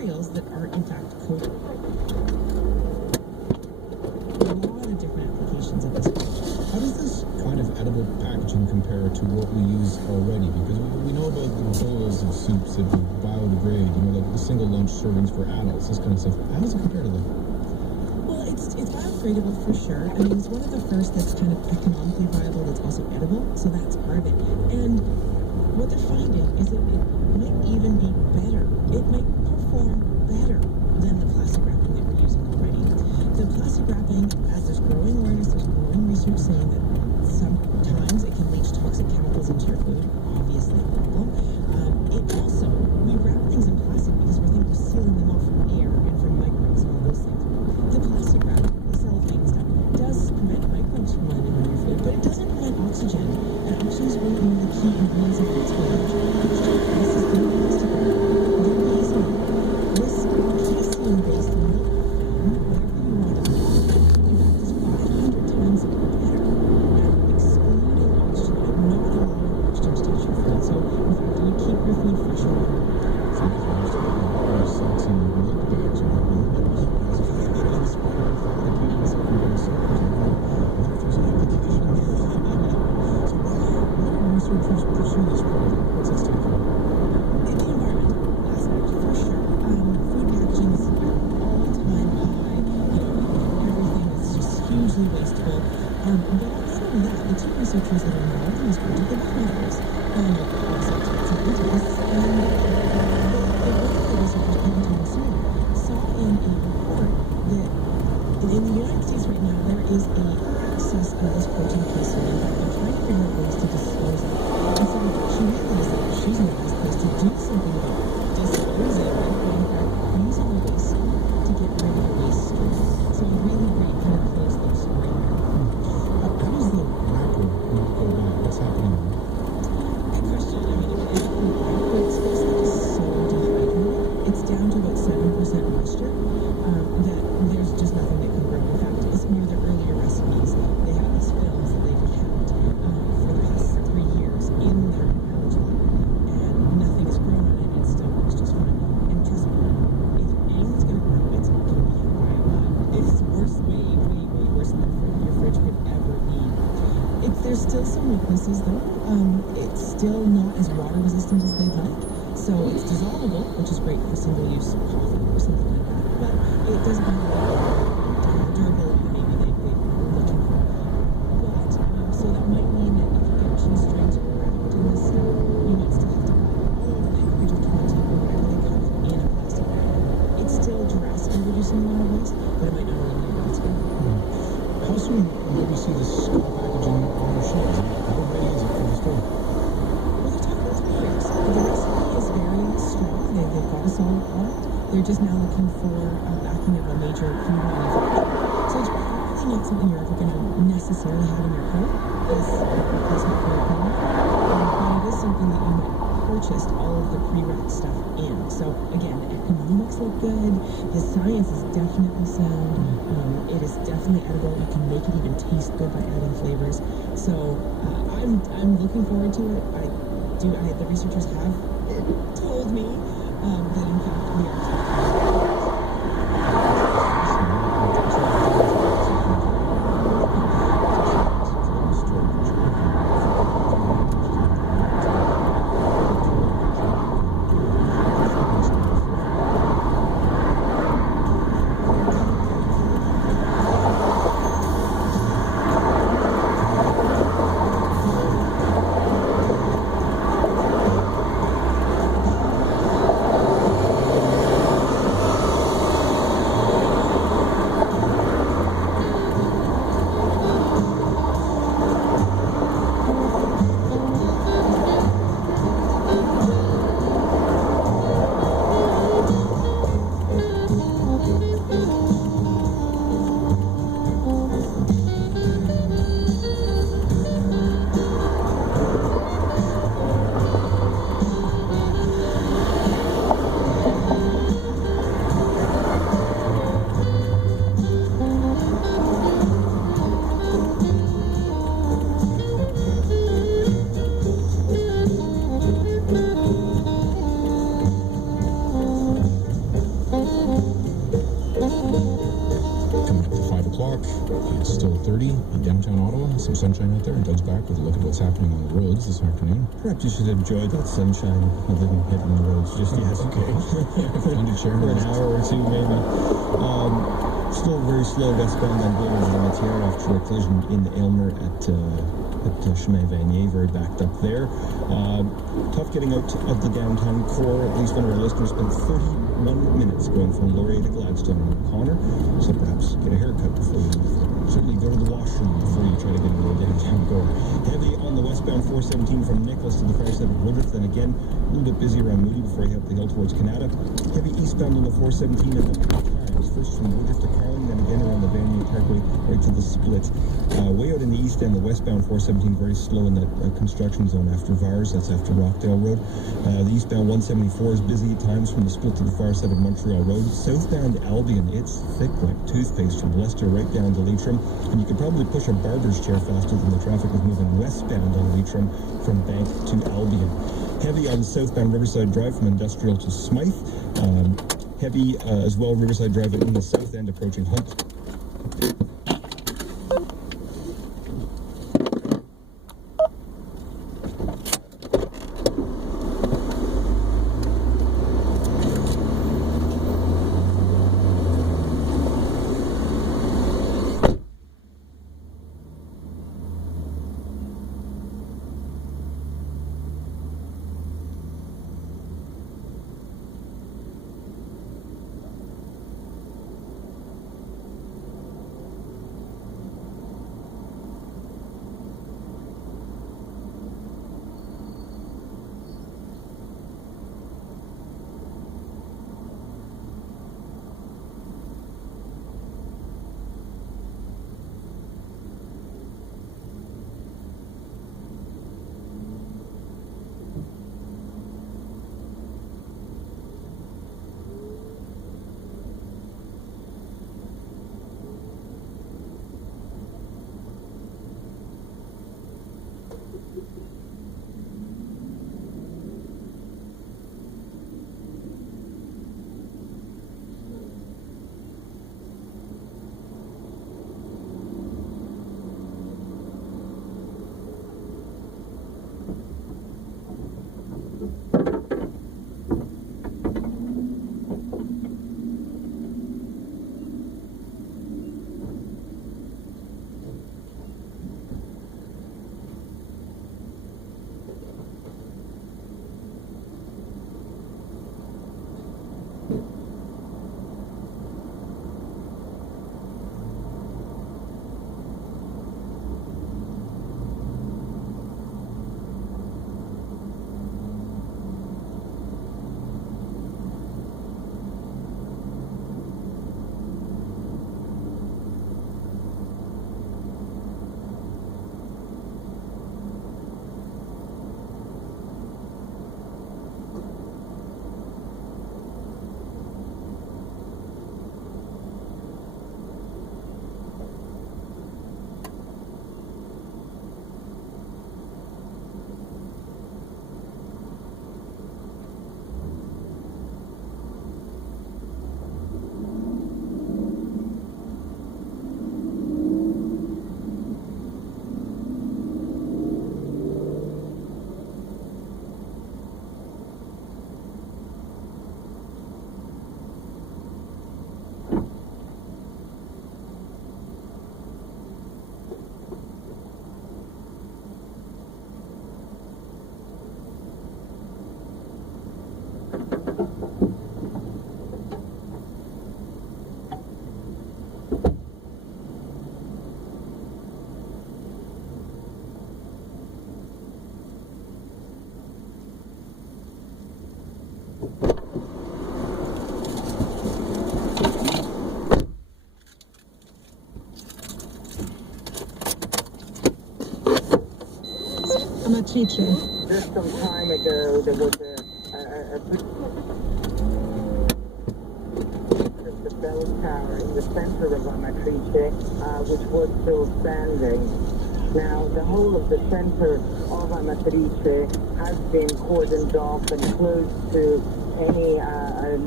materials that are in fact coated. A lot of different applications at this point. How does this kind of edible packaging compare to what we use already? Because we know about the bowls of soups that biodegrade, like the single lunch servings for adults, this kind of stuff. How does it compare to that? Well, it's biodegradable for sure. I mean, it's one of the first that's kind of economically viable that's also edible, so that's part of it. And what they're finding is that it might even be better. It might perform better than the plastic wrapping that we're using already. The plastic wrapping, as there's growing awareness, there's growing research saying that sometimes it can leach toxic chemicals into your food, obviously a problem. It also, we wrap things in plastic because we think we're sealing them off from air and from microbes and all those things. The plastic wrap, the cellophane stuff, does prevent microbes from landing on your food, but it doesn't prevent oxygen. And oxygen is one of the key ingredients of food storage. Oxygen, this is the plastic wrap. They're using this casein-based milk, whatever you want to call it, in fact, is 500 times better at excluding oxygen and not allowing oxygen to touch your food. So, in fact, you keep your food fresh and warm. So it's very salty milk bags or researchers pursue this project? What's at stake for? The environmental aspect, for sure. Food packaging is at all-time high. Everything is just hugely wasteful. But outside of that, the two researchers that are involved in this project, they're both mothers. Obviously, it's scientists. And one of the researchers, Nepean, saw in a report that in the United States right now, there is a excess of this protein casein. In fact, they're trying to figure out ways to dispose of it. And so she realized that she's in the best place to do something about disposing of it, but in fact, using the waste to get rid of waste stream. So a really great kind of closed loop story. How does the wrapper go by? What's happening? Good question. I mean, if the wrapper space is so dehydrated, it's down to about 7% moisture, that there's just nothing that can grow. In fact, it's one of the earlier recipes. They have these films that they've kept for the past 3 years in their knowledge lab, and nothing is grown on it. It still works just fine. And trust me, if anything's going to grow, it's going to be biomass. It's worse, way worse than your fridge could ever need. There's still some weaknesses though. It's still not as water resistant as they'd like. So it's dissolvable, which is great for single-use coffee or something like that. But it doesn't have the durability that maybe they were looking for. But so that might mean that if you get 2 strings wrapped in this stuff, you might still have to buy all the package of 20 or whatever they come in a plastic bag. It's still drastically reducing the amount of waste, but it might not eliminate it altogether. How soon will we see this packaging on our shelves? How ready is it for the store? Well, they're talking about 2 years. The recipe is very strong. They've got a solid product. They're just now looking for backing of a major food manufacturer. So it's probably not something you're ever going to necessarily have in your home as a replacement for your home. But it is something that you might purchase all of the pre-wrapped stuff in. So again, the economics look good. The science is definitely sound. It is definitely edible. You can make it even taste good by adding flavors. So I'm looking forward to it. The researchers have told me that in fact we are expecting It's still 30 in downtown Ottawa. Some sunshine out there. And Doug's back with a look at what's happening on the roads this afternoon. Perhaps you should enjoy that sunshine other than hitting the roads just yet, okay? Fun to share For an hour or two, maybe. Still very slow westbound on Boulevard de Nepean after a collision in Aylmer at Chemin Vanier, very backed up there. Tough getting out of the downtown core. At least one of our listeners spent 31 minutes going from Laurier to Gladstone and O'Connor, so perhaps get a haircut before you leave. Certainly go to the washroom before you try to get into the downtown core. Heavy on the westbound 417 from Nicholas to the far side of Woodruff, then again a little bit busy around Moody before you head up the hill towards Canada. Heavy eastbound on the 417 and then first from Woodruff to Carling, then again around the Vanier Parkway right to the split. Way out in the east end, the westbound 417 very slow in that construction zone after Vars, that's after Rockdale Road. The eastbound 174 is busy at times from the split to the far side of Montreal Road. Southbound Albion, it's thick like toothpaste from Leicester right down to Leitrim, and you could probably push a barber's chair faster than the traffic is moving westbound on Leitrim from Bank to Albion. Heavy on southbound Riverside Drive from Industrial to Smythe. Heavy as well Riverside Drive in the south end approaching Hunt. Amatrice. Just some time ago, there was the bell tower in the center of Amatrice, which was still standing. Now, the whole of the center of Amatrice has been cordoned off and closed to any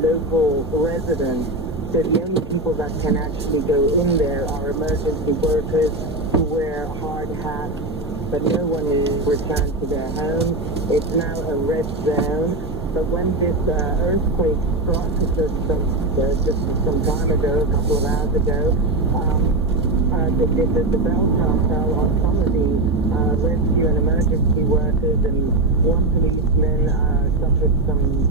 local residents. So the only people that can actually go in there are emergency workers who wear hard hats, but no one is returned to their home. It's now a red zone. But when this earthquake struck just some time ago, a couple of hours ago, the bell tower fell on some of the rescue and emergency workers, and one policeman suffered some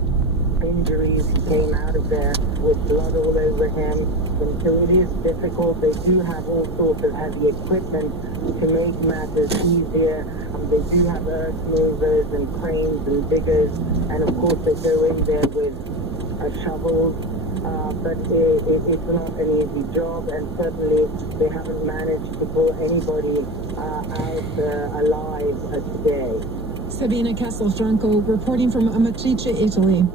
injuries. He came out of there with blood all over him, and so it is difficult. They do have all sorts of heavy equipment to make matters easier. They do have earth movers and cranes and diggers, and of course they go in there with shovels, but it's not an easy job, and certainly they haven't managed to pull anybody out alive today. Sabina Castelfranco reporting from Amatrice, Italy.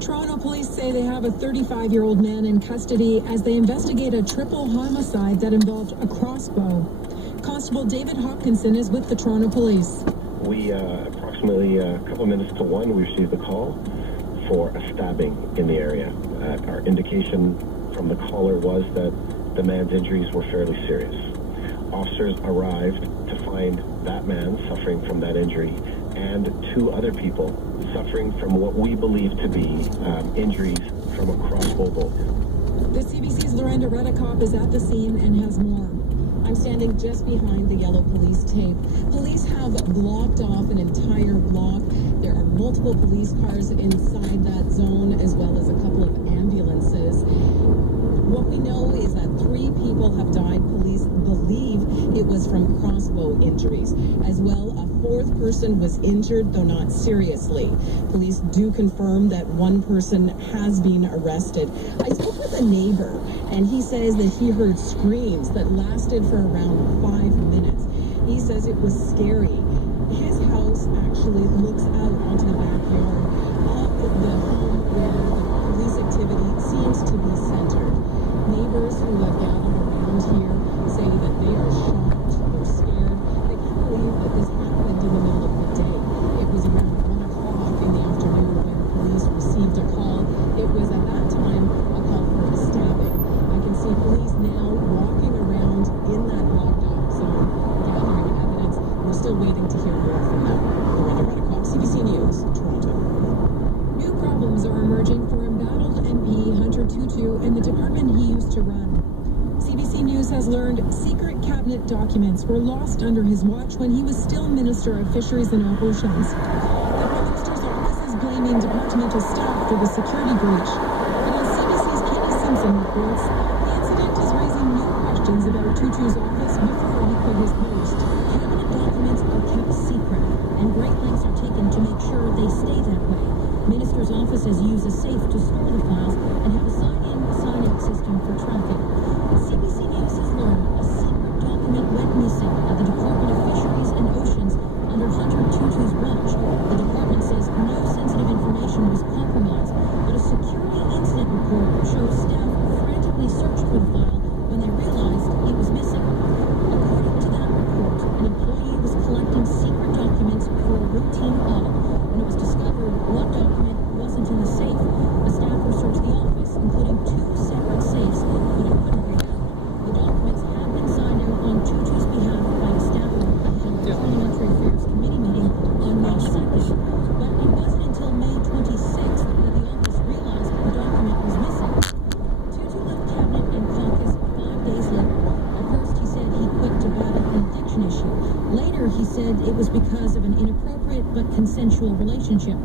Toronto police say they have a 35-year-old man in custody as they investigate a triple homicide that involved a crossbow. Constable David Hopkinson is with the Toronto police. We, approximately a couple minutes to 1, we received a call for a stabbing in the area. Our indication from the caller was that the man's injuries were fairly serious. Officers arrived to find that man suffering from that injury and 2 other people suffering from what we believe to be injuries from a crossbow bolt. The CBC's Lorenda Redekop is at the scene and has more. I'm standing just behind the yellow police tape. Police have blocked off an entire block. There are multiple police cars inside that zone, as well as a couple of ambulances. What we know is that 3 people have died. Police believe it was from crossbow injuries. As well, a 4th person was injured, though not seriously. Police do confirm that 1 person has been arrested. I spoke with a neighbor, and he says that he heard screams that lasted for around 5 minutes. He says it was scary. His house actually looks out onto the backyard of the home where the police activity seems to be centered. Neighbors who have gathered around here say that they are shocked, they're scared. They can't believe that this happened in the middle of the day. It was around 1 o'clock in the afternoon when police received a call. It was at that time a call for a stabbing. I can see police now walking around in that locked off zone, gathering evidence. We're still waiting to hear more from them. Lorenda Redekop, CBC News, Toronto. New problems are emerging for embattled MP Hunter Tutu and the department he used to run. CBC News has learned secret cabinet documents were lost under his watch when he was still Minister of Fisheries and Oceans. The Prime Minister's office is blaming departmental staff for the security breach. And as CBC's Katie Simpson reports, the incident is raising new questions about Tutu's office before he quit his post. Cabinet documents are kept secret, and great lengths are taken to make sure they stay that way. Minister's offices use a safe to store the files and have a sign-in, sign-out system for tracking. CBC News has learned a secret document went missing at the Department of Fisheries and Oceans under Hunter Tutu's watch. The department says no sensitive information was compromised, but a security incident report shows staff frantically searched for the file when they realized it was missing. According to that report, an employee was collecting secret documents for a routine audit. When it was discovered one document wasn't in the safe, a staffer searched the office, including 2 separate safes, but it couldn't be found. The documents had been signed out on Tutu's behalf by a staffer at the Parliamentary Affairs Committee meeting on May 2nd. But it wasn't until May 26th that the office realized the document was missing. Tutu left cabinet and caucus 5 days later. At first, he said he quit to battle an addiction issue. Later, he said it was because of an inappropriate but consensual relationship.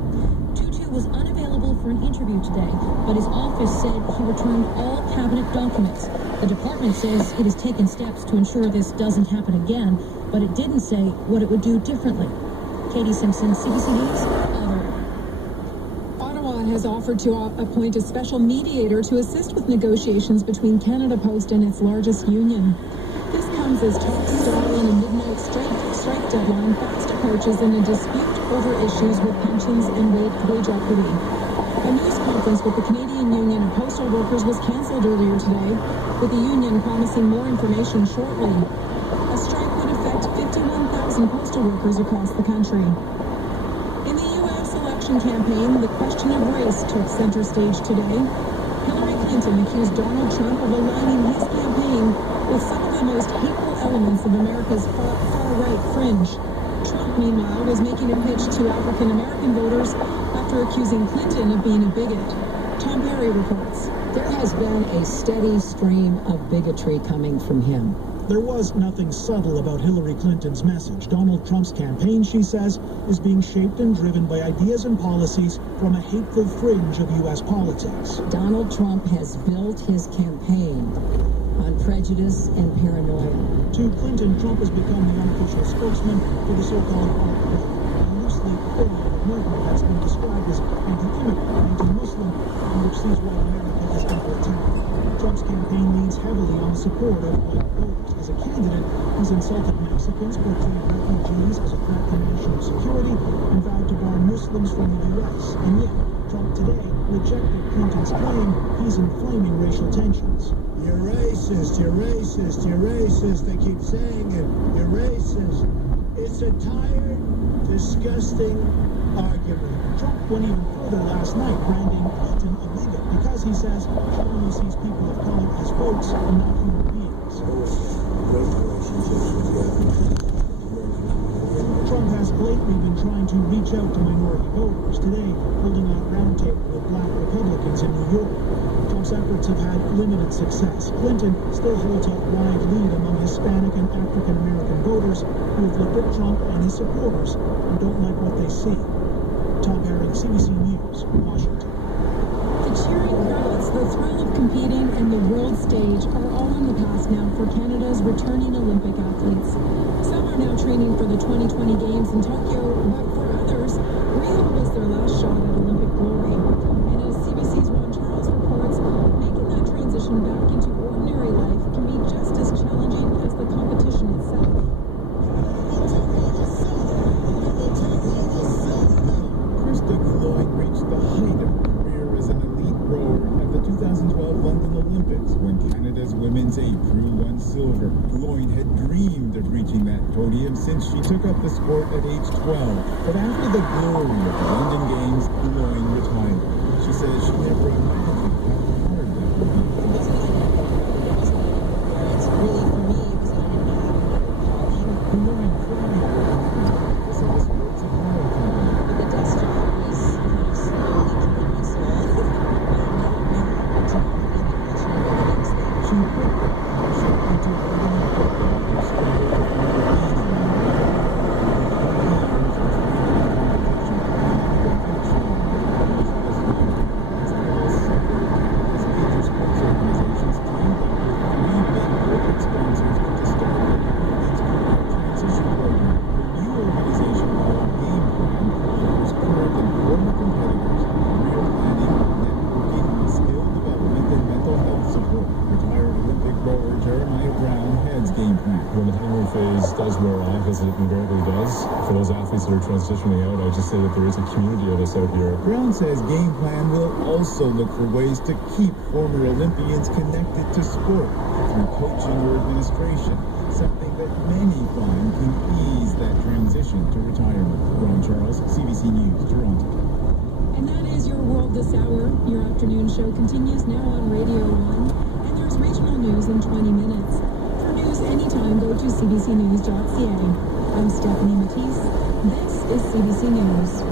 Tutu was unavailable for an interview today, but his office said he returned all cabinet documents. The department says it has taken steps to ensure this doesn't happen again, but it didn't say what it would do differently. Katie Simpson, CBC News, Ottawa has offered to appoint a special mediator to assist with negotiations between Canada Post and its largest union. This comes as talks stall and a midnight strike deadline fast approaches in a dispute over issues with pensions and wage equity. A news conference with the Canadian Union of Postal Workers was cancelled earlier today, with the union promising more information shortly. A strike would affect 51,000 postal workers across the country. In the U.S. election campaign, the question of race took center stage today. Hillary Clinton accused Donald Trump of aligning his campaign with some of the most hateful elements of America's far-right fringe. Trump, meanwhile, was making a pitch to African-American voters after accusing Clinton of being a bigot. Tom Perry reports. There has been a steady stream of bigotry coming from him. There was nothing subtle about Hillary Clinton's message. Donald Trump's campaign, she says, is being shaped and driven by ideas and policies from a hateful fringe of U.S. politics. Donald Trump has built his campaign on prejudice and paranoia. To Clinton, Trump has become the unofficial spokesman for the so-called alt-right, a loosely affiliated movement that's been described as anti-immigrant, anti-Muslim, and which sees white America as under attack. Trump's campaign leans heavily on the support of white voters. As a candidate, he's insulted Mexicans, portrayed refugees as a threat to national security, and vowed to bar Muslims from the U.S. And yet, Trump today rejected Clinton's claim he's inflaming racial tensions. You're racist, you're racist, you're racist. They keep saying it. You're racist. It's a tired, disgusting argument. Trump went even further last night, branding Clinton a bigot because he says she only sees people of color as votes and not human beings. Trump has lately been trying to reach out to minority voters, today holding a roundtable with black Republicans in New York. Trump's efforts have had limited success. Clinton still holds a wide lead among Hispanic and African American voters who have looked at Trump and his supporters and don't like what they see. Tom Perry, CBC News, Washington. The cheering crowds, the thrill of competing, and the world stage are all in the past now for Canada's returning Olympic athletes. Some are now training for the 2020 Games in Tokyo, but for others, Rio was their last shot at Olympic glory. And as CBC's Ron Charles reports, making that transition back into ordinary life can be just as challenging as the competition itself. Reached the height of her career as an elite rower at the 2012 London Olympics when Canada's women's 8 crew won silver. Lloyd had dreamed of reaching that podium since she took up the sport at age 12. But after the glory of the London Games, Lloyd retired. She says she never imagined how hard that would be. It wasn't like a it's really for me because I didn't have another calling. Lloyd cried this is the sports apparel company. But the desk job was kind of slowly killing my soul. I don't know until really passionate about the next thing. She quit into does wear off, as it invariably does. For those athletes that are transitioning out, I just say that there is a community of us out here. Brown says Game Plan will also look for ways to keep former Olympians connected to sport through coaching or administration, something that many find can ease that transition to retirement. Ron Charles, CBC News, Toronto. And that is your world this hour. Your afternoon show continues now on Radio 1, and there's regional news in 20 minutes. For news anytime, go to cbcnews.ca. I'm Stephanie Matisse. This is CBC News.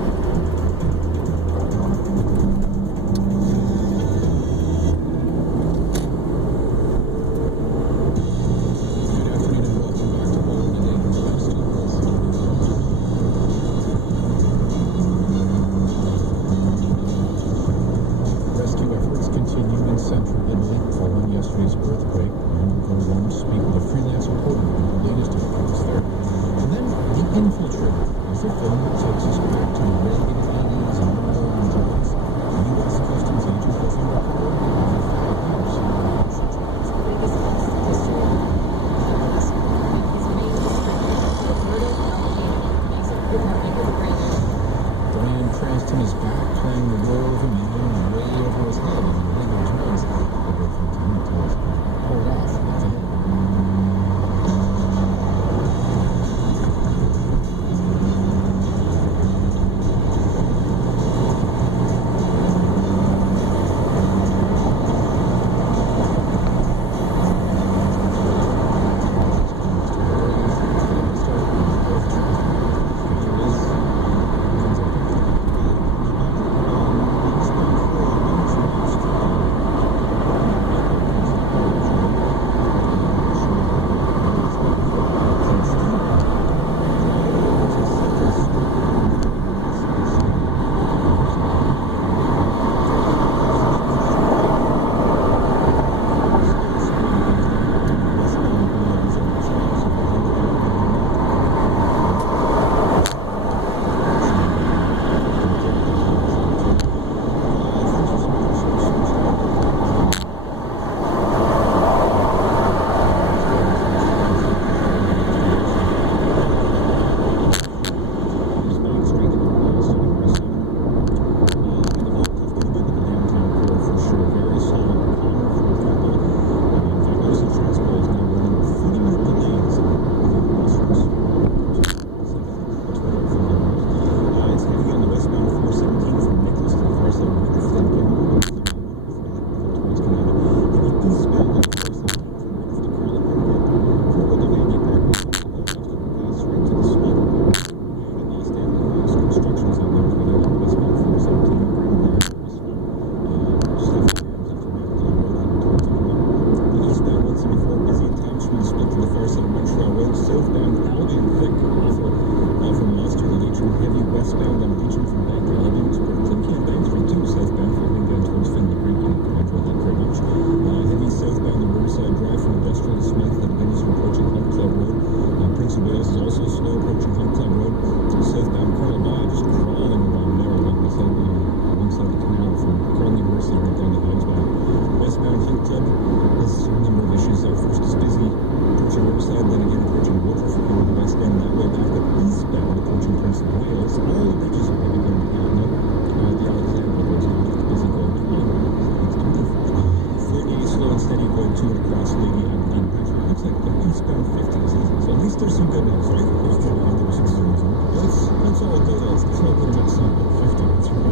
2 and across Lady Adeline Bridge. It looks like the eastbound 50 is easy. So at least there's some good news, right? Let's all go to the next song. 50. That's right.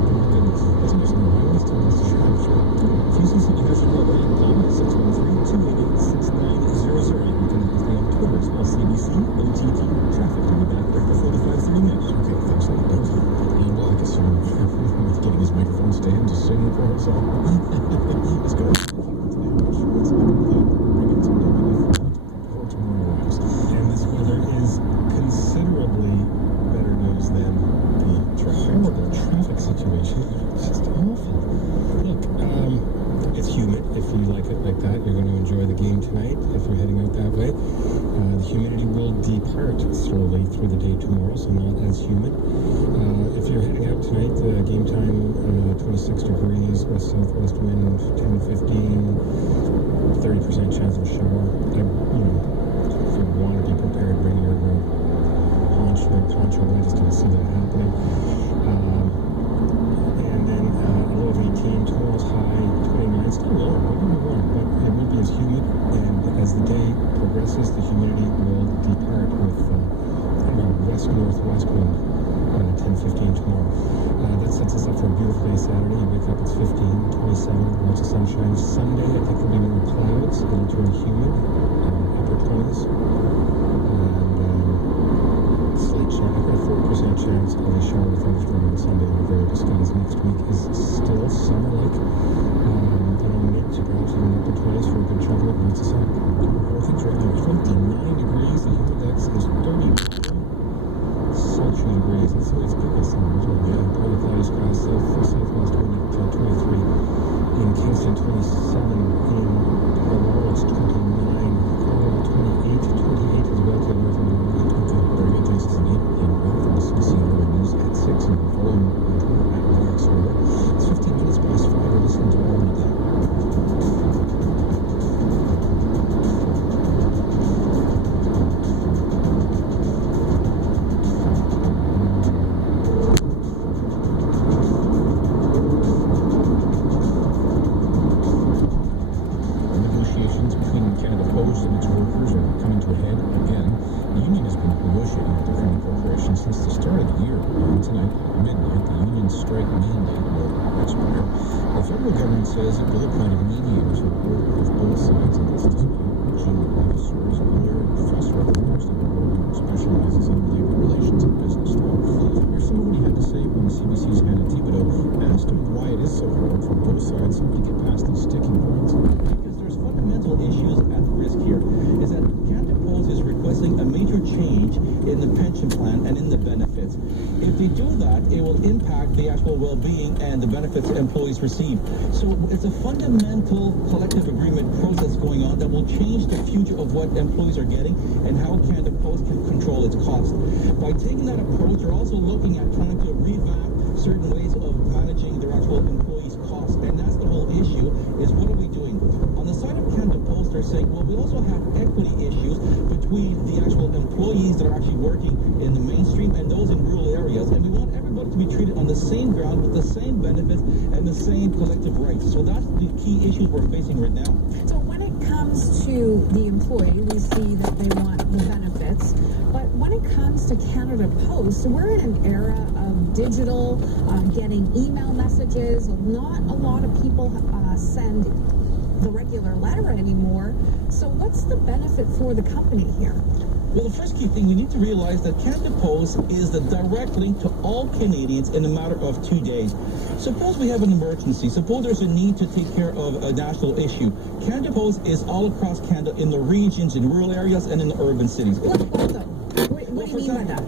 That's nice. Highways to us. Sure. If you see something has to go away, call me 613-288-6900. You can stay on Twitter as well. CBC, OTT, traffic. We'll be back right before the 5:30 news. Okay, thanks a lot. And I guess we're getting his microphone stand to sing for us all. Let's go. Let's bring it to before tomorrow arrives. And this weather is considerably better news than the horrible traffic situation. It's awful. Look, it's humid. If you like it like that, you're going to enjoy the game tonight if you're heading out that way. The humidity will depart slowly through the day tomorrow, so not as humid. If you're heading out tonight, game time 26 degrees, west-southwest wind 10-15, 30% chance of a shower. If you want to be prepared, bring your poncho. I just don't see that happening. And then a low of 18, tomorrow's high 29, still lower, maybe warm, but it won't be as humid. And as the day progresses, the humidity will depart with west-northwest wind 10-15 tomorrow. That sets us up for a beautiful day Saturday. You wake up, it's 15, 27, lots of sunshine. Sunday, I think there'll be more clouds. It'll turn humid, upper 20s. And slight chance, I've got a 40% chance of a shower with thunderstorm on Sunday on various skies. Next week is still summer-like. Mid to perhaps even upper 20s for a good chunk of it. Lots of sun. I think right now 29 degrees. The humidex is 31. Sultry degrees. It's good this summer. Partly cloudy skies, southwest wind at 23. In Kingston, 27. In Aurora, it's 29. Colorado, 28. 28 as well. To the north of the world. Okay, very good. This is an 8 in Welcome to CCNY News at 6. And follow at Alex Order. It's 15 minutes past 5. We're listening to all of that. Since the start of the year, tonight at midnight, the union strike mandate will expire. The federal government says it will appoint a mediator to work with both sides of this dispute. Jim Levasseur is a lawyer and professor at the University of Oregon who specializes in labor relations and business law. Here's some of what he had to say when CBC's Hannah Thibodeau asked him why it is so hard for both sides to get past these sticking points. Because there's fundamental issues at risk here. Is that Canada Post is requesting a major change in the pension plan and in the benefits. If they do that, it will impact the actual well-being and the benefits employees receive. So it's a fundamental collective agreement process going on that will change the future of what employees are getting and how Canada Post can control its cost. By taking that approach, they're also looking at trying to revamp certain ways of managing their actual employees' costs. And that's the whole issue, is what are we doing? On the side of Canada Post, they're saying, well, we also have equity issues between the actual employees that are actually working in the mainstream and those in rural areas, and we want everybody to be treated on the same ground with the same benefits and the same collective rights. So that's the key issues we're facing right now. So when it comes to the employee, we see that they want the benefits, but when it comes to Canada Post, we're in an era of digital, getting email messages. Not a lot of people send the regular letter anymore. So what's the benefit for the company here? Well, the first key thing, we need to realize that Canada Post is the direct link to all Canadians in a matter of 2 days. Suppose we have an emergency. Suppose there's a need to take care of a national issue. Canada Post is all across Canada, in the regions, in rural areas, and in the urban cities. What do you mean by that?